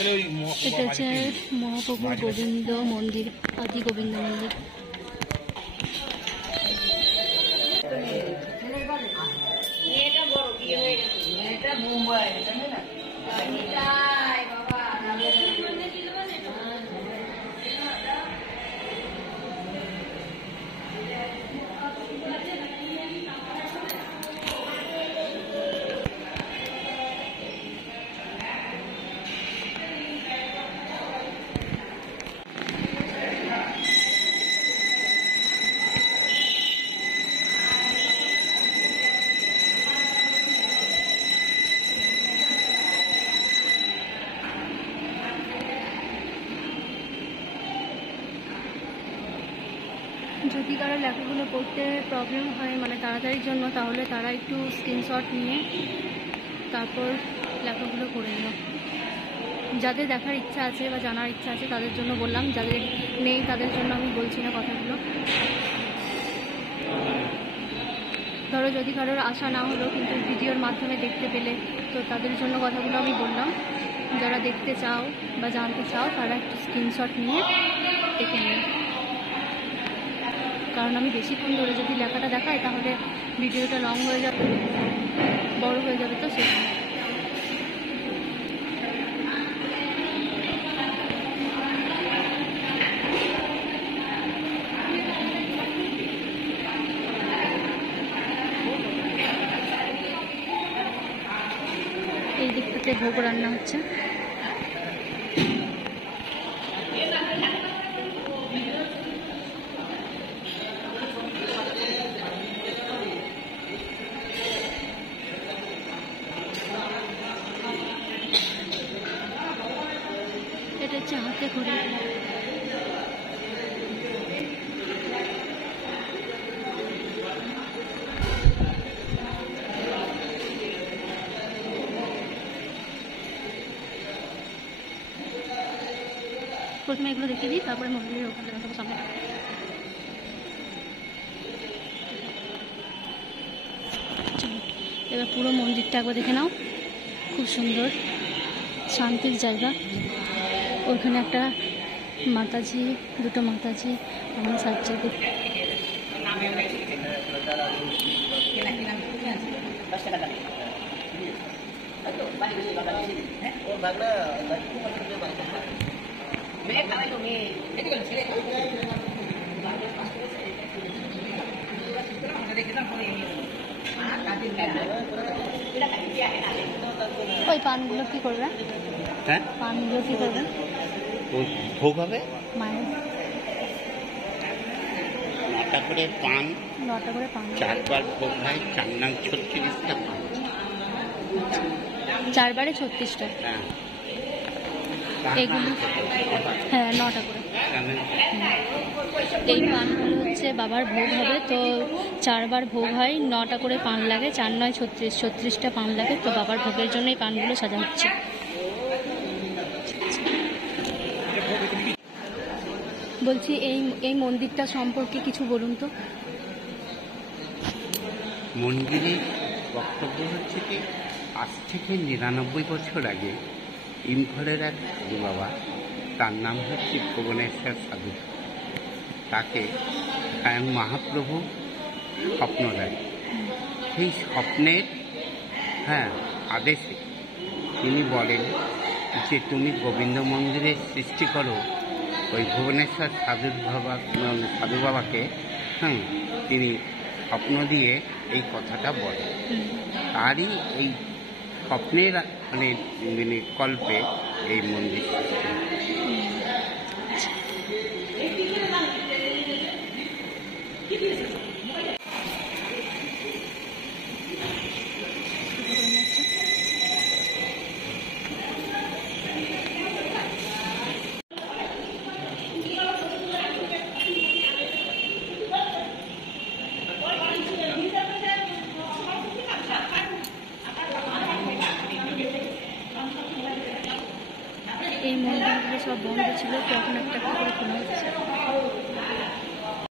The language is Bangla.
এটা হচ্ছে মহাপ্রভুর গোবিন্দ মন্দির, আদি গোবিন্দ মন্দির। যদি কারো লেখাগুলো পড়তে প্রবলেম হয় মানে তাড়াতাড়ির জন্য, তাহলে তারা একটু স্ক্রিনশট নিয়ে তারপর লেখাগুলো করে নিও। যাদের দেখার ইচ্ছা আছে বা জানার ইচ্ছা আছে তাদের জন্য বললাম, যাদের নেই তাদের জন্য আমি বলছি না কথাগুলো। ধরো যদি কারোর আশা না হলো কিন্তু ভিডিওর মাধ্যমে দেখতে পেলে, তো তাদের জন্য কথাগুলো আমি বললাম। যারা দেখতে চাও বা জানতে চাও তারা একটু স্ক্রিনশট নিয়ে দেখে নিও, কারণ আমি বেশিক্ষণ ধরে যদি লেখাটা দেখাই তাহলে ভিডিওটা লং হয়ে যাবে, বড় হয়ে যাবে, তো সেখানে এই দিকটাতে ভোগ রান্না হচ্ছে। এটা হচ্ছে হাতে করে প্রথমে এগুলো দেখে দিই, তারপরে মন্দিরের ওখানে দেখাবো সামনে। এবার পুরো মন্দিরটা একবার দেখে নাও, খুব সুন্দর শান্তির জায়গা। ওইখানে একটা মাতাজি, দুটো মাতাজি আমার সাহায্য ওই পানগুলো কি করবে? হ্যাঁ, পানগুলো কি করবেন? ভোগ হবে মায়ের 9টা করে পান, 9টা করে পান, 4বার ভোগ হয়, 4 নং 36টা পান, 4 বারে 36টা। হ্যাঁ এগুলো হ্যাঁ 9টা করে। এই পানগুলো হচ্ছে বাবার ভোগ হবে, তো 4 বার ভোগ হয়, 9টা করে পান লাগে, 4 9 36, 36টা পান লাগে। তো বাবার ভোগের জন্য এই পানগুলো সাজা হচ্ছে। বলছি এই মন্দিরটা সম্পর্কে কিছু বলুন তো। মন্দিরের বক্তব্য হচ্ছে কি, আজ থেকে 99 বছর আগে ইম্ফলের এক সাধু বাবা, তার নাম হচ্ছে ভুবনেশ্বর সাধু, তাকে স্বয়ং মহাপ্রভু স্বপ্ন দেয়। সেই স্বপ্নের আদেশে তিনি বলেন যে তুমি গোবিন্দ মন্দিরের সৃষ্টি করো। ওই ভুবনেশ্বর সাধু বাবাকে তিনি স্বপ্ন দিয়ে এই কথাটা বলেন। তারই এই স্বপ্নের কল্পে এই মন্দির এই মন্দিরগুলো সব বন্ধ ছিল, তো এখন একটা একটা করে খোলা হচ্ছে।